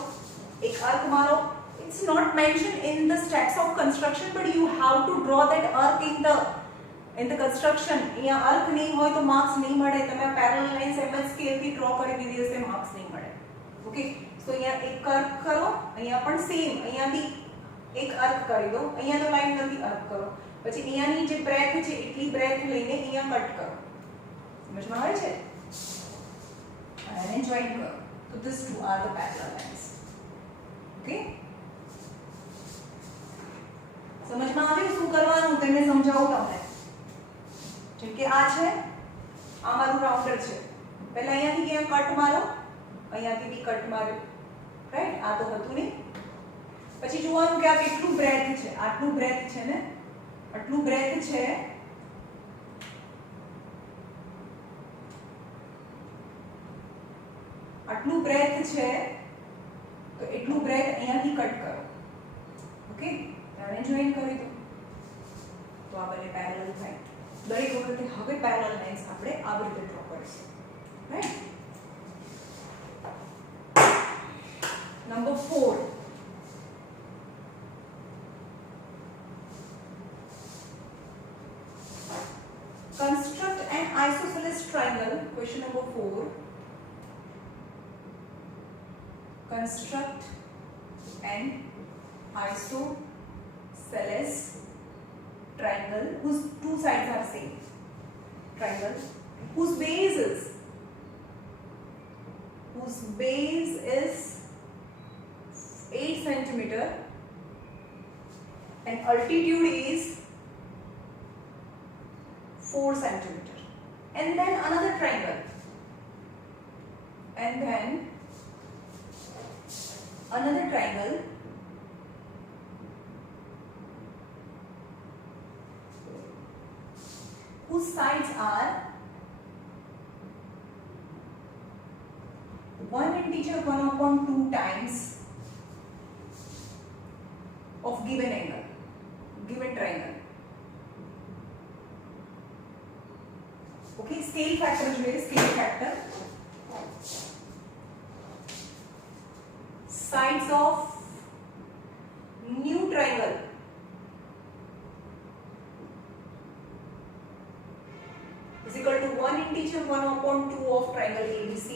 એક અર્ક મારો. It's not mentioned in the steps of construction, but you have to draw that arc in the construction. અહીંયા અર્ક નહીં હોય તો માર્ક્સ નહીં મળે. તમે પેરેલલ લાઇન્સ એમ જ સ્કેલથી ડ્રો કરી દીધી હશે, માર્ક્સ નહીં મળે. ઓકે, તો અહીંયા એક અર્ક કરો, અહીંયા પણ સેમ, અહીંયાથી એક અર્ક કરી દો, અહીંયા તો લાઈન નથી, અર્ક કરો. પછી અહીંયાની જે બ્રેથ છે એટલી બ્રેથ લઈને અહીંયા કટ કરો. સમજમાં આવે છે? અને જોઈન કરો. તો this two are the parallel lines. Okay, સમજમાં આવ્યું શું કરવાનું? તેને સમજાવું તમને. જેમ કે આ છે, આ મારું રાઉન્ડર છે, પહેલા અહીંયાથી ક્યાં કટ મારો, અહીંયાથી બી કટ માર્યો, રાઈટ? આ તો હતું નહીં. પછી જોવાનું કે આ કેટલું બ્રેથ છે, આટલું બ્રેથ છે ને, આટલું બ્રેથ છે, આટલું બ્રેથ છે, તો એટલું બ્રેથ અહીંયાથી કટ કરો. ઓકે, આને જોઈન કરી દો તો આ બંને પેરેલલ થાય. દરેક વખતે હવે પેરેલલ લાઇન્સ આપણે આવી રીતે ડ્રો કરીશું, right? Number 4, construct an isosceles triangle. Question number 4, construct an isosceles triangle whose two sides are same. Triangle whose base is 8 centimeter and altitude is 4 centimeter. And then another triangle. And then another triangle whose sides are 1 integer 1/2 times of given angle, given triangle. Okay, scale factor જોઈએ, scale factor. Sides of new triangle is equal to 1 integer 1/2 of triangle ABC.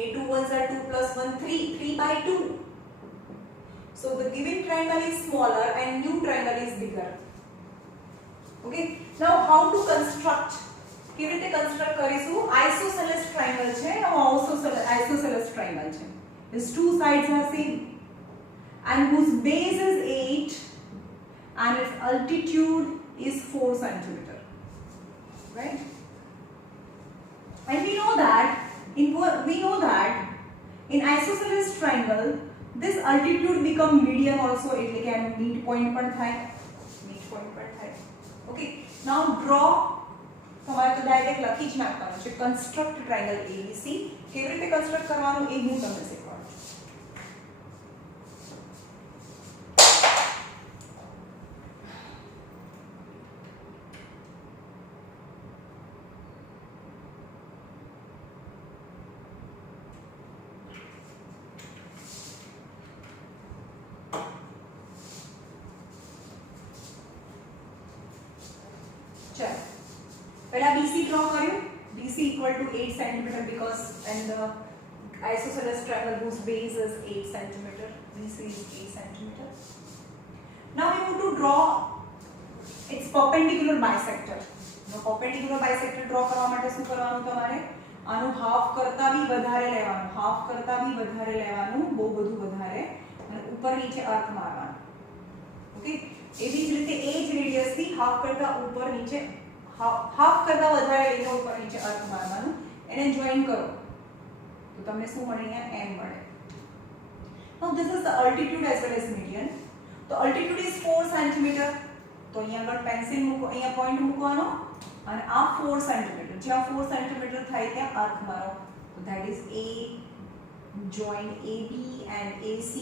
A 2 ones are 2 plus 1 3/2. So the given triangle is smaller and new triangle is bigger. Okay, now how to construct? કેવી રીતે કન્સ્ટ્રક્ટ કરીશું? Isosceles triangle છે, isosceles triangle છે. Its two sides are same and whose base is 8 and its altitude is 4 centimeter, right? And we know that in isosceles triangle this altitude become median also, એટલે કે આનું midpoint પણ થાય. Okay, now draw. તમારે તો ડાયરેક્ટ લખી જ નાખવાનું છે કન્સ્ટ્રક્ટ ટ્રાયંગલ ABC. કેવી રીતે કન્સ્ટ્રક્ટ કરવાનું એ હું તમને શીખવાડું છું. ચલો પહેલા BC ડ્રો કર્યું. BC equal to 8 centimeter because and the isosceles triangle whose base is 8 centimeter. BC is 8 centimeter. Now we move to draw its perpendicular bisector. Now perpendicular bisector draw કરવા માટે શું કરવાનું તમારે? આનું હાફ કરતા બી વધારે લેવાનું, બહુ બધું વધારે, અને ઉપર નીચે અર્થ મારવાનું. ઓકે, એવી જ રીતે એ જ રેડિયસ થી હાફ કરતા ઉપર નીચે हाफ करता વધારે લઈને ઉપર નીચે અર્થ મારવાનું, એને જોઈન કરો તો તમને શું મળે? અહીંયા m મળે. Now this is the altitude as well as median. તો altitude is 4 cm. તો અહીંયા આગળ પેન્સિલ મૂકો, અહીંયા પોઈન્ટ મૂકવાનો અને આ 4 cm, જ્યાં 4 cm થાય ત્યાં અર્થ મારો. તો that is A join AB and AC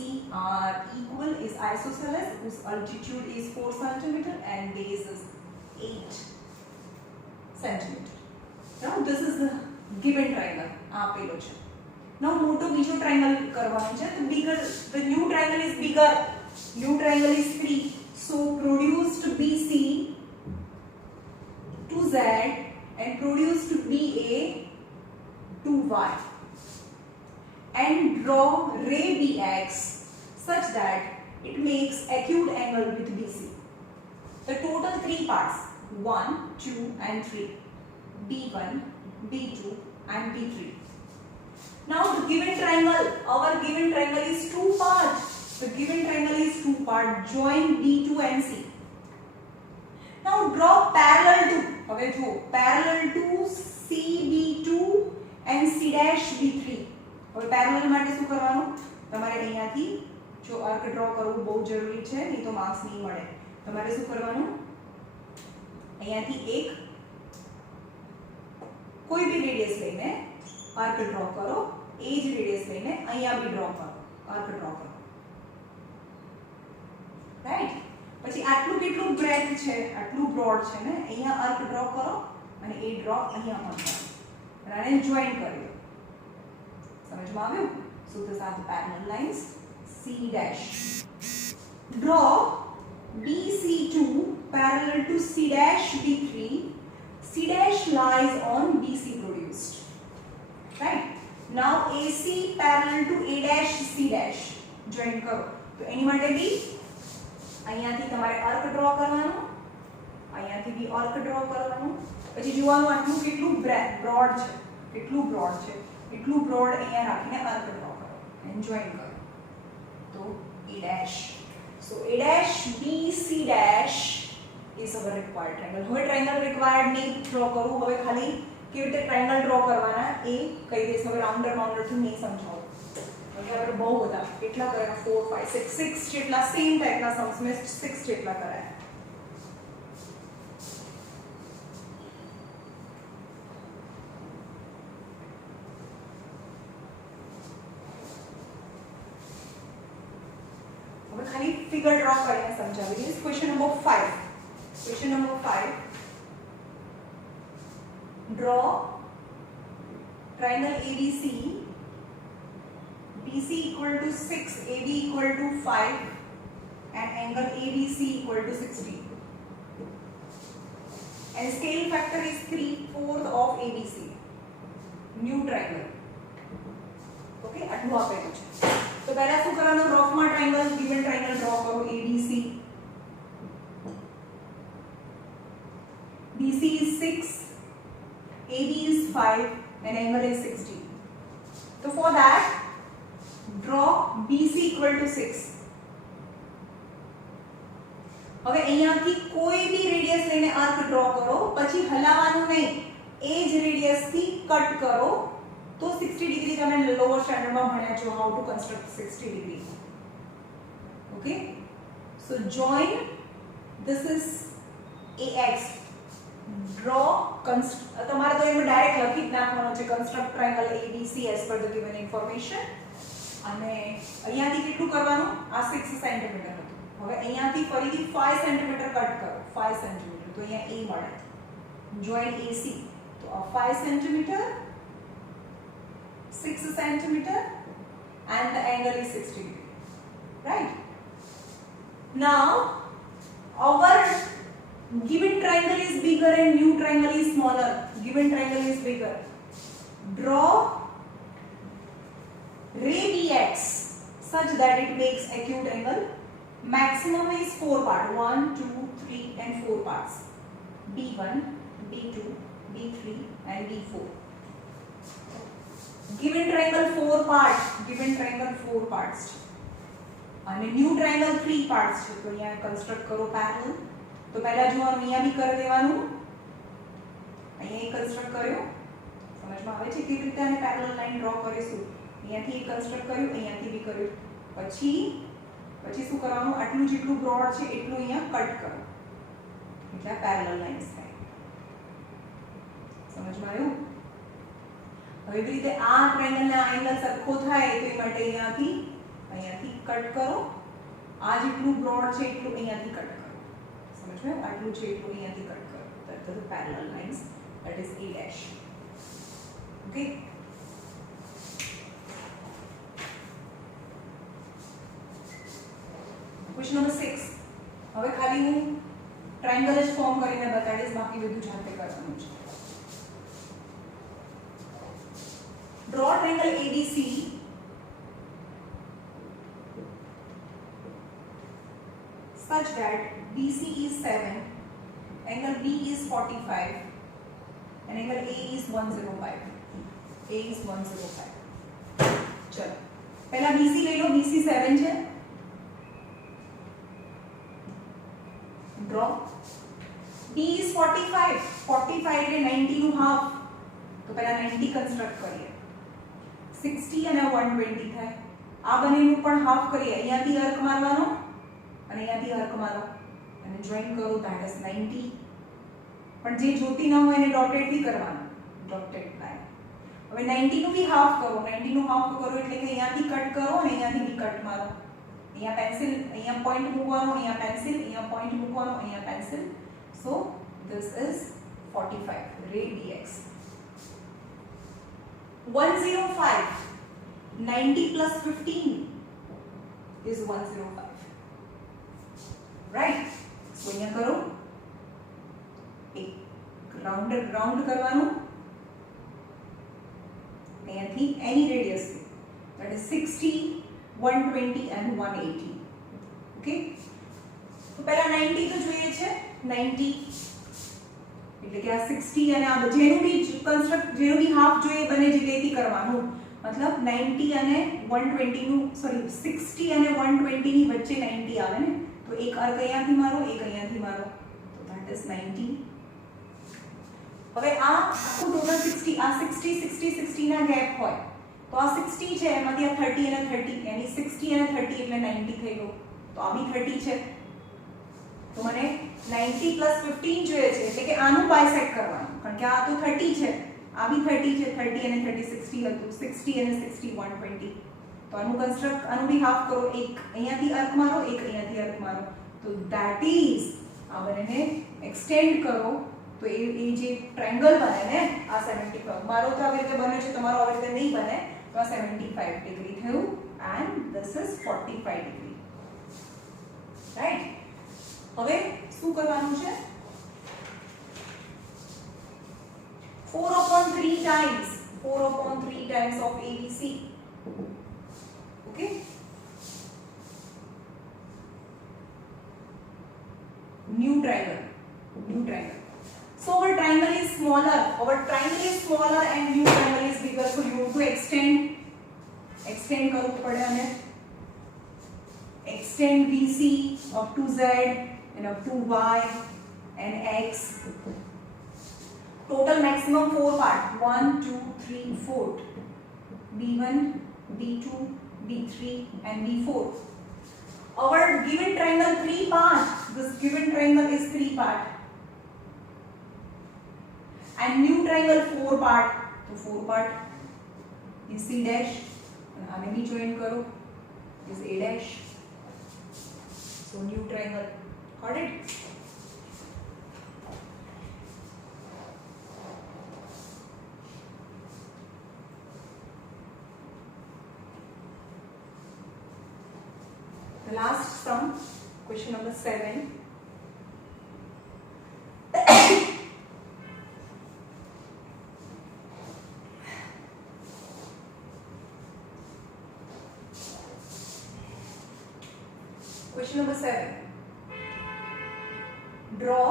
are equal, is isosceles, whose altitude is 4 cm and base is 8 centimeter. Now this is the given triangle આપેલો છે. Now મોટો બીજો ટ્રાયંગલ કરવાનો છે. તો bigger, the new triangle is bigger, new triangle is 3, so produced BC to Z and produced BA to Y, and draw ray BX such that it makes acute angle with BC. The total 3 parts, 1, 2 and 3, B1, B2 and B3. Now the given triangle, our given triangle is 2 parts. The given triangle is 2 parts. Join B2 and C. Now draw parallel to, હવે જો parallel to CB2 and C'B3. હવે parallel માટે શું કરવાનું? તમારે અહીંયાથી જો arc draw કરવું બહુ જરૂરી છે, નહીં તો માર્ક્સ નહીં મળે. તમારે શું કરવાનું? અહીંયાથી એક કોઈ બી રેડિયસ લઈને આર્ક ડ્રો કરો, એ જ રેડિયસ લઈને અહીંયા બી ડ્રો કરો, આર્ક ડ્રો કરો, રાઈટ? પછી આટલું કેટલું બ્રેથ છે, આટલું બ્રોડ છે ને, અહીંયા આર્ક ડ્રો કરો અને એ ડ્રો અહીંયા પણ કરો અને આને જોઈન કરી દો. સમજમાં આવ્યું? So these are the parallel lines. C dash. Draw BC2 parallel to C dash B3. C dash lies on BC produced. Right? Now AC parallel to A dash C dash. Join करो. तो एनी માટે બી અહીંયાથી તમારે arc draw કરવાનું, અહીંયાથી બી arc draw કરવાનું. પછી જોવાનું આટલું કેટલું બ્રોડ છે, એટલું બ્રોડ અહીંયા રાખીને આર્ક ડ્રો કરો અને જોઈન કરો. તો A dash. So A dash BC dash is our required triangle. હવે ટ્રાયંગલ રિક્વાયર્ડ નહીં ડ્રો કરું, હવે ખાલી કેવી રીતે ટ્રાયંગલ ડ્રો કરવાના એ કહી દઈશ. હવે રાઉન્ડરથી નહીં સમજાવું, કેમ કે આપણે બહુ બધા કેટલા કર્યા, 4 5 6 જેટલા સેમ ટાઈપના सम्स में 6 જેટલા કરાયા. ફિગર ડ્રો કરીને સમજાવી દઈશ. Question number 5. Question number 5. Draw triangle ABC, BC equal to 6, AB equal to 5 and angle ABC equal to 60. And scale factor is 3/4 of ABC. New triangle. Okay, આટલું આપેલું છે. તો પહેલા શું કરવાનું, રફમાં ટ્રાયંગલ ગિવન ટ્રાયંગલ ડ્રો કરો. ABC, BC is 6, AB is 5 and angle is 60. So for that, draw BC equal to 6. હવે અહીંયાથી કોઈ બી રેડિયસ લઈને આર્ક ડ્રો કરો, પછી હલાવવાનું નહીં, એ જ રેડિયસથી કટ કરો તો 60 ડિગ્રી તમે લોઅર સ્ટાન્ડર્ડમાં ભણ્યા છો, how to construct 60 degree. Okay, so join, this is AX. Draw તમારે તો એમાં ડાયરેક્ટ લખી જ નાખવાનો છે, construct triangle ABC as per the given information. અને અહીંયાથી કેટલું કરવાનું, આ 6 સેન્ટીમીટર હતું, હવે અહીંયાથી ફરીથી 5 સેન્ટીમીટર કટ કરો, 5 સેન્ટીમીટર, તો અહીંયા A મળે. જોઈન AC, તો આ 5 સેન્ટીમીટર, 6 centimeter and the angle is 60 degree, right? Now our given triangle is bigger and new triangle is smaller. Given triangle is bigger. Draw ray BX such that it makes acute angle. Maximum is 4 parts, 1, 2, 3 and 4 parts. B1, B2, B3 and B4. Given triangle 4 parts, given triangle 4 parts and new triangle 3 parts છે. તો અહીંયા કન્સ્ટ્રક્ટ કરો પેરેલલ. તો પહેલા જોવાનું, અહીંયા બી કરી દેવાનું, અહીંયા એક કન્સ્ટ્રક્ટ કર્યો, સમજમાં આવે છે કેવી રીતે આને પેરેલલ લાઈન ડ્રો કરીશું. અહીંયાથી એક કન્સ્ટ્રક્ટ કર્યું, અહીંયાથી બી કર્યું, પછી શું કરવાનું, આટલું જેટલું બ્રોડ છે એટલું અહીંયા કટ કરો, એટલે આ પેરેલલ લાઈન્સ થાય. સમજમાં આવ્યું? હવે એવી રીતે આ ટ્રાયંગલના એંગલ સરખો થાય તો એ માટે અહીંયાથી કટ કરો, આ જેટલું બ્રોડ છે એટલું અહીંયાથી કટ કરો, સમજ્યું? આટલું છે એટલું અહીંયાથી કટ કરો, that is the parallel lines, that is A dash. Okay, question number 6. હવે ખાલી હું ટ્રાયંગલ જ ફોર્મ કરીને બતાડીશ, બાકી બધું જાતે કરવાનું છે. Draw triangle ABC such that BC is 7, angle B is 45 and angle A is 105. A is 105. चलो पहला BC ले लो, BC 7 છે. Draw B is 45, 45 એટલે 90 નું હાફ, તો પહેલા 90 કન્સ્ટ્રક્ટ કરીએ. 60 અને 120 થાય, આ બંનેનું પણ હાફ કરીએ. અહીંયાથી આર્ક મારવાનો અને અહીંયાથી આર્ક મારો અને જોઈન કરો, ધેટ ઇઝ 90. પણ જે જોતી ન હોય એને ડોટેડ થી કરવાનું, ડોટેડ લાઈન. હવે 90 નું બી હાફ કરો, 90 નું હાફ કરો એટલે કે અહીંયાથી કટ કરો અને અહીંયાથી બી કટ મારો. અહીંયા પેન્સિલ, અહીંયા પોઈન્ટ મૂકવાનો, અહીંયા પેન્સિલ, અહીંયા પોઈન્ટ મૂકવાનો, અહીંયા પેન્સિલ. સો ધીસ ઇઝ 45, રે BX. 105, 90 plus 15 is 105, right? So અહીંયા કરો, એક રાઉન્ડ કરવાનું અહીંયાથી any radius, that is 60, 120 and 180. Okay, તો પહેલા 90 તો જોઈએ છે, 90 એટલે કે આ 60 અને આ જેનું બી કન્સ્ટ્રક્ટ, જેનું બી હાફ જોઈએ બને જગ્યાએથી કરવાનું. મતલબ 90 અને 120 નું, સોરી 60 અને 120 ની વચ્ચે 90 આવે ને, તો એક આર્ક અહીંયાથી મારો, એક અહીંયાથી મારો, તો ધેટ ઇઝ 90. હવે આ આખું ટોટલ 60, આ 60 60 60 ના ગેપ હોય તો આ 60 છે, એમાંથી આ 30 અને 30, yani 60 અને 30 એટલે 90 થઈ ગયો, તો આ બી 30 છે. તો મને 90 plus 15 જોઈએ છે, એટલે કે આનું બાયસેક્ટ કરવાનું, કારણ કે આ તો 30 છે, આ બી 30 છે, 30 અને 30 60 હતું, 60 અને 60 120, તો તો આનું કન્સ્ટ્રક્ટ આનું બી હાફ કરો, એક અહીંયાથી આર્ક મારો, એક અહીંયાથી આર્ક મારો, તો ધેટ ઇઝ આ બંનેને એક્સટેન્ડ કરો તો એ જે ટ્રાયેંગલ બને ને આ 75, મારો તો આવી રીતે બને છે, તમારો આવી રીતે નહીં બને, તો આ 75 ડિગ્રી થયું and this is 45 degree, right. હવે શું કરવાનું છે? 4/3 times of ABC. Okay, new triangle. So our triangle is smaller and new triangle is bigger, so you have to extend કરવું પડે અને extend BC up to Z and up to Y and X. Total maximum 4 part, 1 2 3 4, B1 B2 B3 and B4. Our given triangle 3 part, this given triangle is 3 part and new triangle 4 part, so 4 part is C dash and आने भी join करो is A dash, so new triangle. Got it? The last sum, question number 7. Question number 7. Draw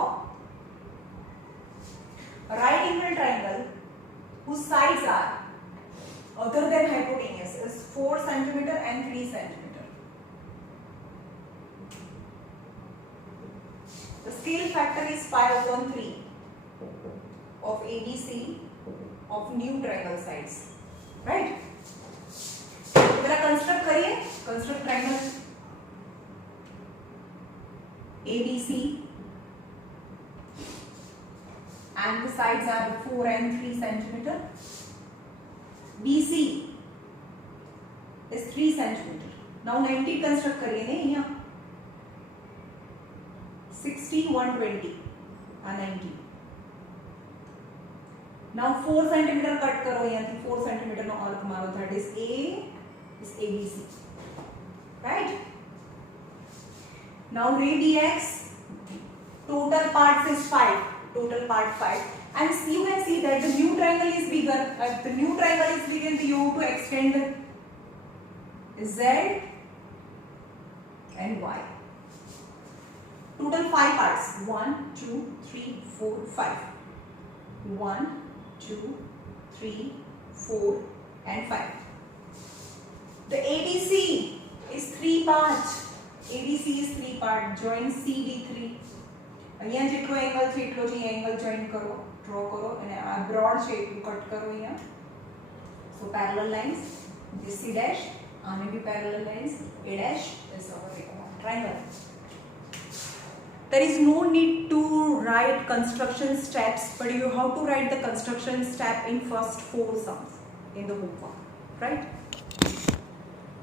a right angle triangle whose sides are other than hypotenuse is 4 cm and 3 cm. The scale factor is 5/3 of ABC of new triangle sides, right? जरा कंस्ट्रक्ट करिए, construct triangle ABC and the sides are 4 and 3 cm. BC is 3 cm. Now 90 कंस्ट्रक्ट करिए ने यहाँ 60 120 and 90. Now 4 cm cut करो यहाँ थी 4 cm no arc मारो, that is A is ABC, right? Now radius total parts is 5, total part 5, and you can see that the new triangle is bigger. The new triangle is bigger, so you have to extend Z and Y. Total 5 parts, 1 2 3 4 5, 1 2 3 4 and 5. The ABC is 3 parts. ABC is 3 part. Join CD3. અહીંયા જેટલો એંગલ છે એટલો જ અહીંયા angle join કરો, ડ્રો કરો અને આ બ્રોડ છે એટલું કટ કરો અહીંયા. So parallel lines, this C dash, આને બી parallel lines, A dash is our triangle. There is no need to write construction steps, but you have to write the construction step in first 4 sums in the homework, right?